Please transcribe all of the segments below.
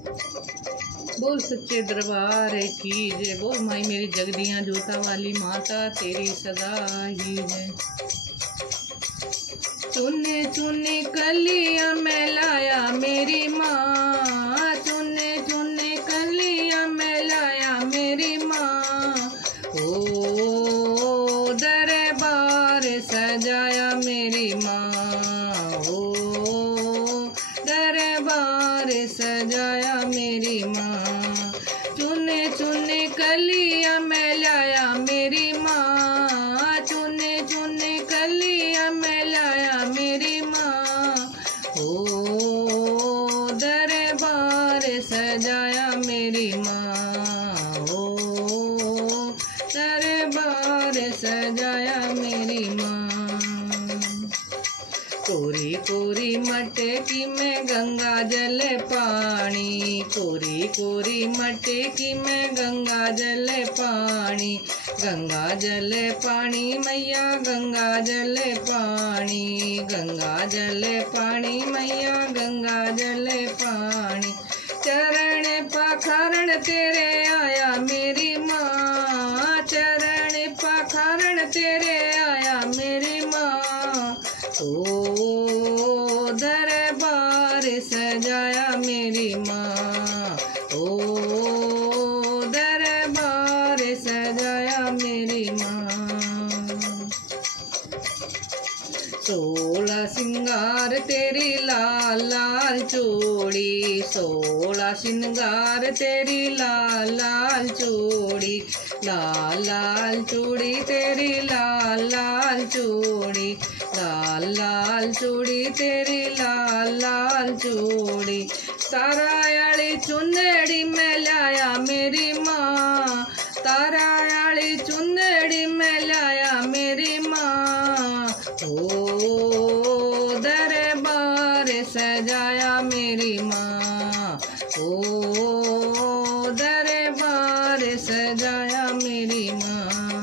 बोल सच्चे दरबार की जय। बोल माई मेरी जगदियाँ जोता वाली माता तेरी सदा ही है। चुने चुने कलियां मैं लाया मेरी माँ, चुने चुने कलियां मैं लाया मेरी माँ। ओ दरबार सजाया मेरी माँ, ओ दरबार सजाया मेरी माँ। चुने चुने कलियां मैं लाया मेरी माँ, चुने चुने कलियां मैं लाया मेरी माँ। ओ दरबार सजाया मेरी माँ, ओ दरबार सजाया मेरी माँ। कोरी कोरी मटकी में गंगा जल पानी, कोरी कोरी मटकी में गंगा जल पानी। गंगा जल पानी मैया गंगा जल पानी, गंगा जल पानी मैया गंगा जल पानी। चरण पखारण तेरे आया मेरी माँ, चरण पखारण तेरे आया मेरी माँ। ओ दरबार सजाया मेरी माँ, ओ दरबार सजाया मेरी माँ। 16 सिंगार तेरी लाल लाल चूड़ी, 16 सिंगार तेरी लाल लाल चूड़ी। लाल लाल चूड़ी तेरी लाल लाल चूड़ी, लाल लाल चूड़ी तेरी लाल लाल चूड़ी। तारायाली चुन्नड़ी में लाया मेरी माँ, तारायाली चुन्नड़ी में लाया मेरी माँ। ओ दरबार सजाया मेरी माँ, ओ दरबार सजाया मेरी माँ।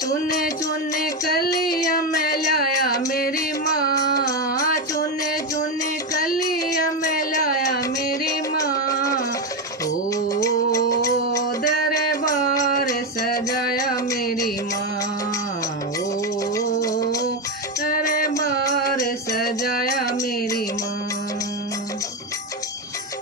चुने चुने कलियां मैं लाया मेरी माँ, चुने चुने कलियां मैं लाया मेरी माँ। ओ दरबार सजाया मेरी माँ, ओ दरबार सजाया मेरी माँ।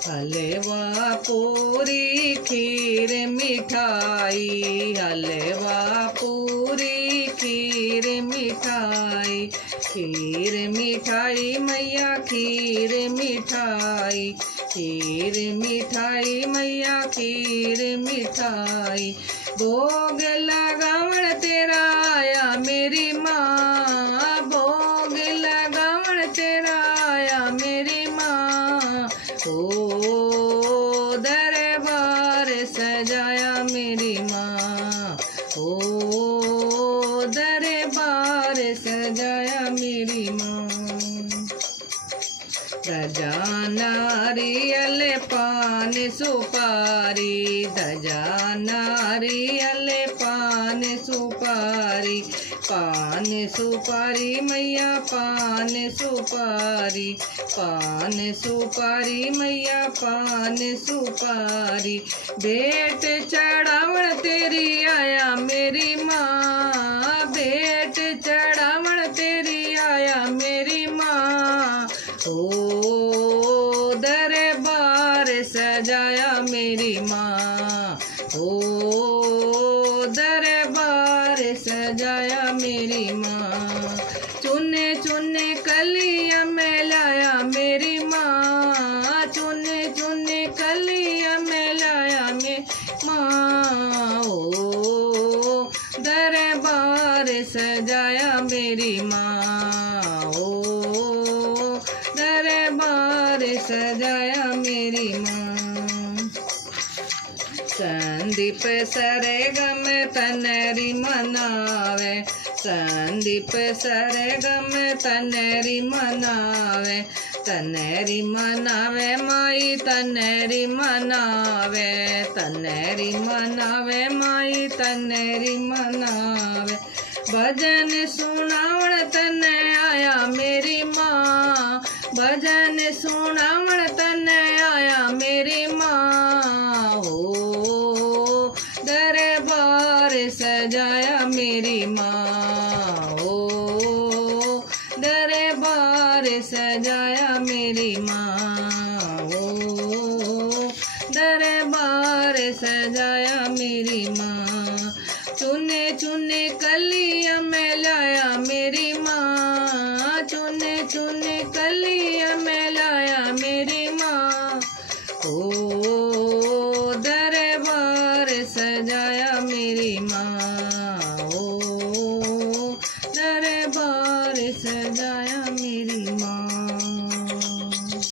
हलवा पूरी खीर मिठाई, हलवा पूरी खीर मिठाई। खीर मिठाई मैया खीर मिठाई, खीर मिठाई मैया खीर मिठाई। भोग लगावण तेरा आया मेरी माँ, भोग लगावण तेरा आया मेरी माँ। ओ दरबार सजाया मेरी माँ, ओ दरबार सजाया मेरी माँ। धजा नारियल पान सुपारी, धजा नारियल पान सुपारी। पान सुपारी मैया पान सुपारी, पान सुपारी मैया पान सुपारी। भेंट चढ़ावण तेरी आया मेरी माँ, भेंट चढ़ावण तेरी आया मेरी माँ। ओ दरबार सजाया मेरी माँ, ओ दरबार सजाया मेरी माँ। चुने चुने कलियां मैं लाया मेरी माँ, चुने चुने कलियां मैं लाया मेरी माँ। ओ दरबार सजाया मेरी माँ, ओ दरबार सजाया मेरी माँ। संदीप सरगम तनरी मनावे, संदीप सरगम तनरी मनावे। तनरी मनावे माई तनरी मनावे, तनरी मनावे माई तनरी मनावे। भजन सुनावण तने आया मेरी माँ, भजन सुनावण तने आया मेरी माँ। दरबार सजाया मेरी माँ, ओ दरबार सजाया मेरी माँ।